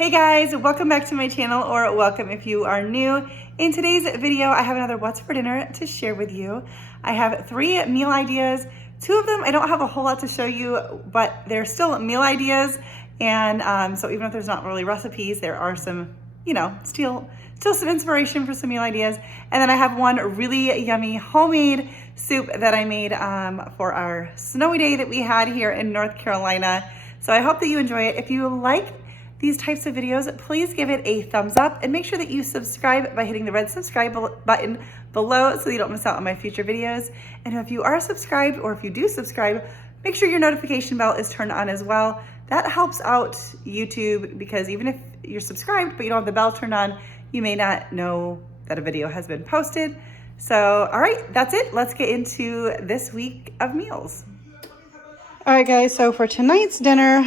Hey guys, welcome back to my channel, or welcome if you are new. In today's video, I have another what's for dinner to share with you. I have 3 meal ideas. 2 of them I don't have a whole lot to show you, but they're still meal ideas. And so even if there's not really recipes, there are some, still some inspiration for some meal ideas. And then I have one really yummy homemade soup that I made for our snowy day that we had here in North Carolina. So I hope that you enjoy it. If you like these types of videos, please give it a thumbs up and make sure that you subscribe by hitting the red subscribe button below so you don't miss out on my future videos. And if you are subscribed, or if you do subscribe, make sure your notification bell is turned on as well. That helps out YouTube, because even if you're subscribed but you don't have the bell turned on, you may not know that a video has been posted. So, all right, that's it. Let's get into this week of meals. All right, guys, so for tonight's dinner,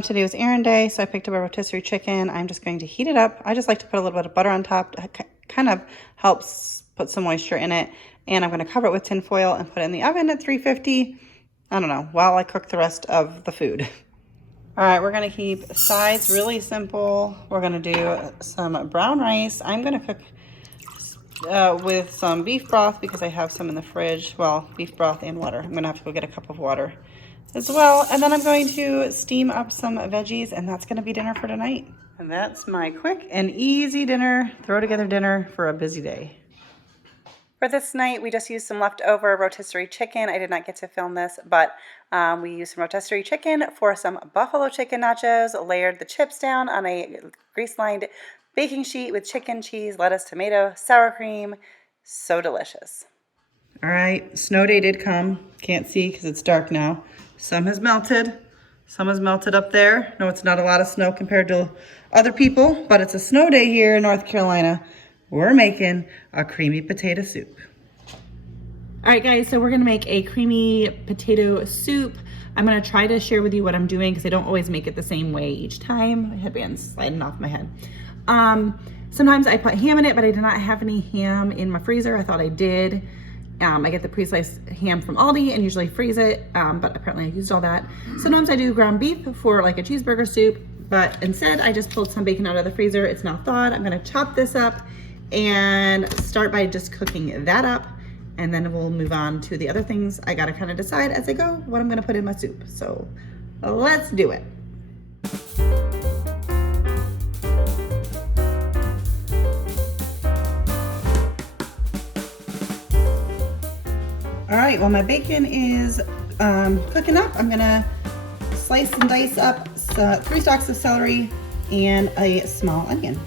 today was errand day, so I picked up a rotisserie chicken. I'm just going to heat it up. I just like to put a little bit of butter on top. It kind of helps put some moisture in it. And I'm going to cover it with tin foil and put it in the oven at 350, I don't know, while I cook the rest of the food. All right, we're going to keep sides really simple. We're going to do some brown rice. I'm going to cook with some beef broth because I have some in the fridge. Well, beef broth and water. I'm going to have to go get a cup of water as well. And then I'm going to steam up some veggies, and that's going to be dinner for tonight. And that's my quick and easy dinner, throw together dinner for a busy day. For this night, we just used some leftover rotisserie chicken. I did not get to film this, but we used some rotisserie chicken for some buffalo chicken nachos, layered the chips down on a grease-lined baking sheet with chicken, cheese, lettuce, tomato, sour cream. So delicious. All right, snow day did come. Can't see because it's dark now. Some has melted. Some has melted up there. No, it's not a lot of snow compared to other people, but it's a snow day here in North Carolina. We're making a creamy potato soup. All right, guys, so we're gonna make a creamy potato soup. I'm gonna try to share with you what I'm doing because I don't always make it the same way each time. My headband's sliding off my head. Sometimes I put ham in it, but I did not have any ham in my freezer. I thought I did. I get the pre-sliced ham from Aldi and usually freeze it, but apparently I used all that. Sometimes I do ground beef for like a cheeseburger soup, but instead I just pulled some bacon out of the freezer. It's now thawed. I'm gonna chop this up and start by just cooking that up, and then we'll move on to the other things. I gotta kind of decide as I go what I'm gonna put in my soup. So let's do it. All right, well, my bacon is cooking up. I'm gonna slice and dice up 3 stalks of celery and a small onion.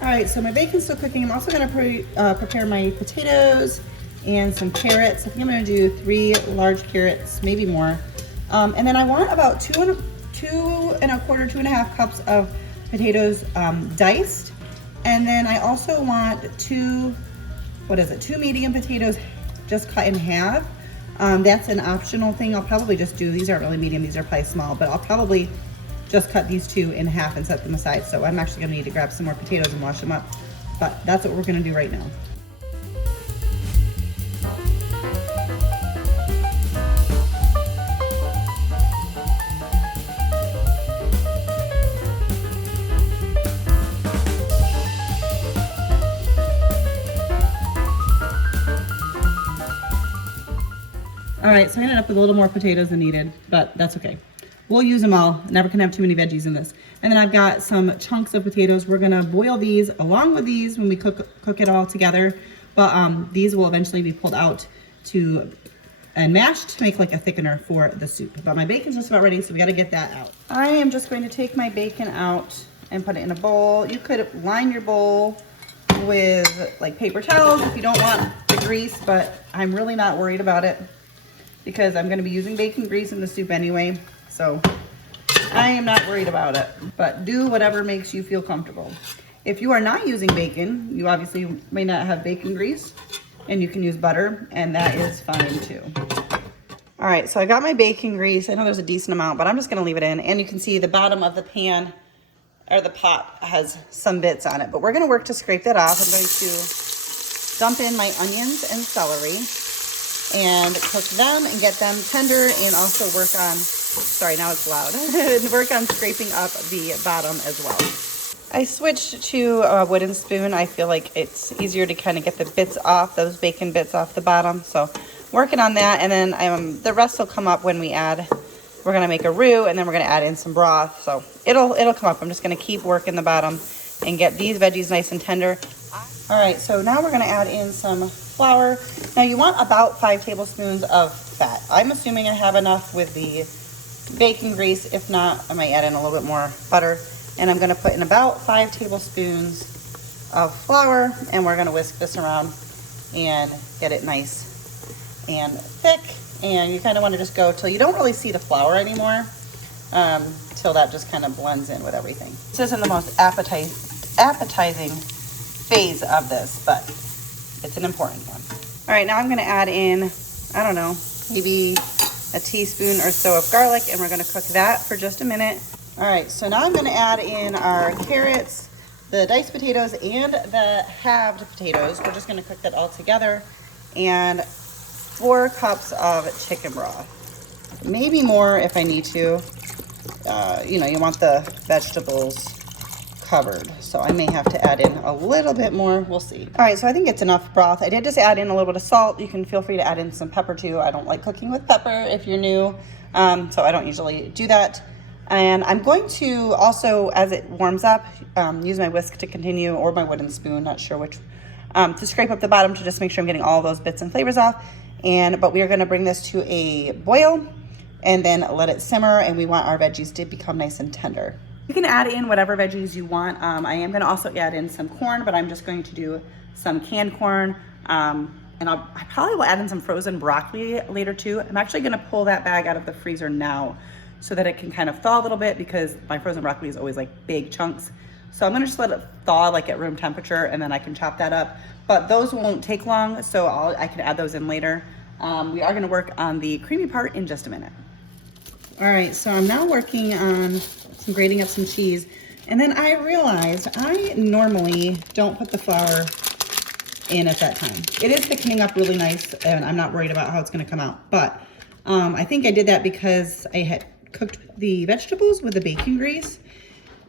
All right, so my bacon's still cooking. I'm also gonna prepare my potatoes and some carrots. I think I'm gonna do 3 large carrots, maybe more. And then I want about 2 1/4 cups of potatoes diced. And then I also want 2 medium potatoes just cut in half. That's an optional thing. I'll probably just do, these aren't really medium, these are probably small, but I'll probably just cut these 2 in half and set them aside. So I'm actually gonna need to grab some more potatoes and wash them up. But that's what we're gonna do right now. All right, so I ended up with a little more potatoes than needed, but that's okay. We'll use them all. Never can have too many veggies in this. And then I've got some chunks of potatoes. We're gonna boil these along with these when we cook it all together. But these will eventually be pulled out and mashed to make like a thickener for the soup. But my bacon's just about ready, so we gotta get that out. I am just going to take my bacon out and put it in a bowl. You could line your bowl with like paper towels if you don't want the grease, but I'm really not worried about it because I'm gonna be using bacon grease in the soup anyway. So I am not worried about it, but do whatever makes you feel comfortable. If you are not using bacon, you obviously may not have bacon grease, and you can use butter, and that is fine too. All right, so I got my bacon grease. I know there's a decent amount, but I'm just gonna leave it in. And you can see the bottom of the pan or the pot has some bits on it, but we're gonna work to scrape that off. I'm going to dump in my onions and celery and cook them and get them tender, and also work on, sorry, now it's loud, and work on scraping up the bottom as well. I switched to a wooden spoon. I feel like it's easier to kind of get the bits off, those bacon bits off the bottom. So working on that, and then the rest will come up when we add, we're gonna make a roux, and then we're gonna add in some broth. So it'll come up. I'm just gonna keep working the bottom and get these veggies nice and tender. All right, so now we're gonna add in some flour. Now you want about 5 tablespoons of fat. I'm assuming I have enough with the bacon grease. If not, I might add in a little bit more butter. And I'm gonna put in about 5 tablespoons of flour, and we're gonna whisk this around and get it nice and thick. And you kind of want to just go till you don't really see the flour anymore, till that just kind of blends in with everything. This isn't the most appetizing phase of this, but it's an important one. All right, now I'm going to add in, I don't know, maybe a teaspoon or so of garlic, and we're going to cook that for just a minute. All right, so now I'm going to add in our carrots, the diced potatoes, and the halved potatoes. We're just going to cook that all together. And 4 cups of chicken broth, maybe more if I need to. You know, you want the vegetables covered, so I may have to add in a little bit more. We'll see. All right, so I think it's enough broth. I did just add in a little bit of salt. You can feel free to add in some pepper too. I don't like cooking with pepper if you're new, so I don't usually do that. And I'm going to also, as it warms up, use my whisk to continue, or my wooden spoon, not sure which, to scrape up the bottom to just make sure I'm getting all those bits and flavors off. But we are going to bring this to a boil and then let it simmer, and we want our veggies to become nice and tender. You can add in whatever veggies you want. I am going to also add in some corn, but I'm just going to do some canned corn. And I probably will add in some frozen broccoli later too. I'm actually going to pull that bag out of the freezer now so that it can kind of thaw a little bit, because my frozen broccoli is always like big chunks. So I'm gonna just let it thaw like at room temperature, and then I can chop that up. But those won't take long, so I can add those in later. We are gonna work on the creamy part in just a minute. All right, so I'm now working on grating up some cheese. And then I realized I normally don't put the flour in at that time. It is thickening up really nice, and I'm not worried about how it's gonna come out. But I think I did that because I had cooked the vegetables with the bacon grease.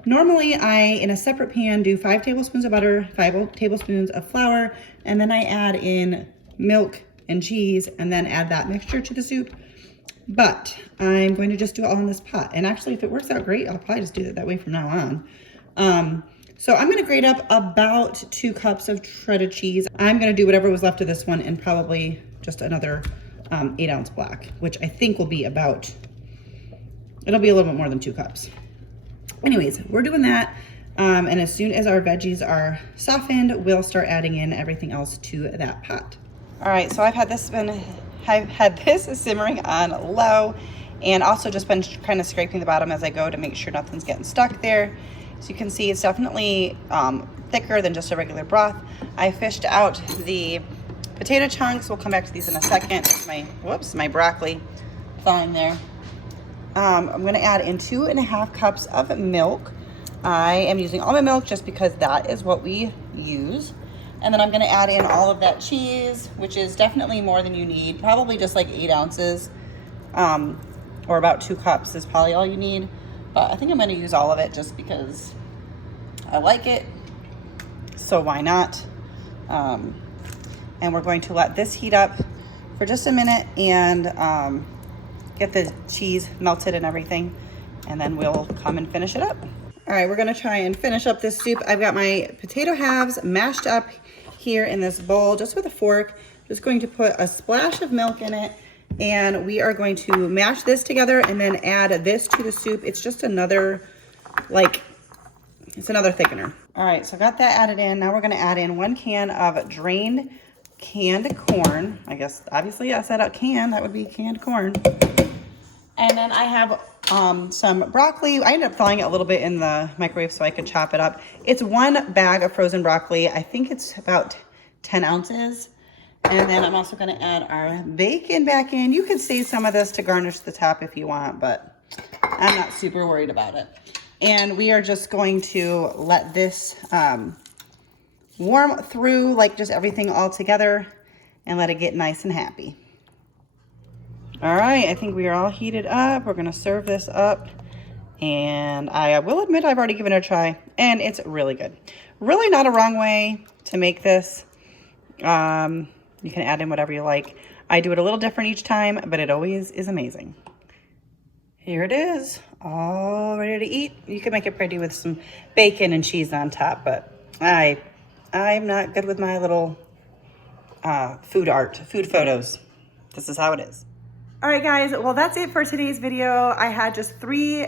Normally I, in a separate pan, do 5 tablespoons of butter, 5 tablespoons of flour, and then I add in milk and cheese, and then add that mixture to the soup. But I'm going to just do it all in this pot. And actually, if it works out great, I'll probably just do it that way from now on. So I'm gonna grate up about 2 cups of shredded cheese. I'm gonna do whatever was left of this one, and probably just another 8-ounce block, which I think will be about, it'll be a little bit more than 2 cups. Anyways, we're doing that. And as soon as our veggies are softened, we'll start adding in everything else to that pot. All right, so I've had this simmering on low, and also just been kind of scraping the bottom as I go to make sure nothing's getting stuck there. So you can see it's definitely thicker than just a regular broth. I fished out the potato chunks. We'll come back to these in a second. My broccoli thawing there. I'm gonna add in 2.5 cups of milk. I am using almond milk just because that is what we use. And then I'm gonna add in all of that cheese, which is definitely more than you need. Probably just like 8 ounces, or about 2 cups is probably all you need. But I think I'm gonna use all of it just because I like it. So why not? And we're going to let this heat up for just a minute and get the cheese melted and everything, and then we'll come and finish it up. All right, we're gonna try and finish up this soup. I've got my potato halves mashed up here in this bowl, just with a fork. Just going to put a splash of milk in it, and we are going to mash this together and then add this to the soup. It's just another, it's another thickener. All right, so I got that added in. Now we're gonna add in 1 can of drained canned corn. I guess, obviously, I said a can, that would be canned corn. And then I have some broccoli. I ended up thawing it a little bit in the microwave so I could chop it up. It's 1 bag of frozen broccoli. I think it's about 10 ounces. And then I'm also going to add our bacon back in. You could save some of this to garnish the top if you want, but I'm not super worried about it. And we are just going to let this warm through, like just everything all together, and let it get nice and happy. All right, I think we are all heated up. We're gonna serve this up. And I will admit I've already given it a try, and it's really good. Really not a wrong way to make this. You can add in whatever you like. I do it a little different each time, but it always is amazing. Here it is, all ready to eat. You can make it pretty with some bacon and cheese on top, but I'm not good with my little food photos. This is how it is. All right, guys, well, that's it for today's video. I had just 3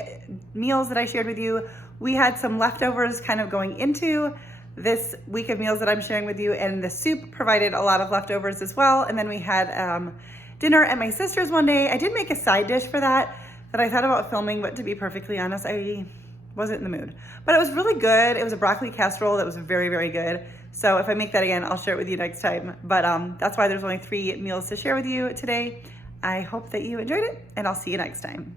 meals that I shared with you. We had some leftovers kind of going into this week of meals that I'm sharing with you, and the soup provided a lot of leftovers as well. And then we had dinner at my sister's one day. I did make a side dish for that I thought about filming, but to be perfectly honest, I wasn't in the mood. But it was really good. It was a broccoli casserole that was very, very good. So if I make that again, I'll share it with you next time. But that's why there's only 3 meals to share with you today. I hope that you enjoyed it, and I'll see you next time.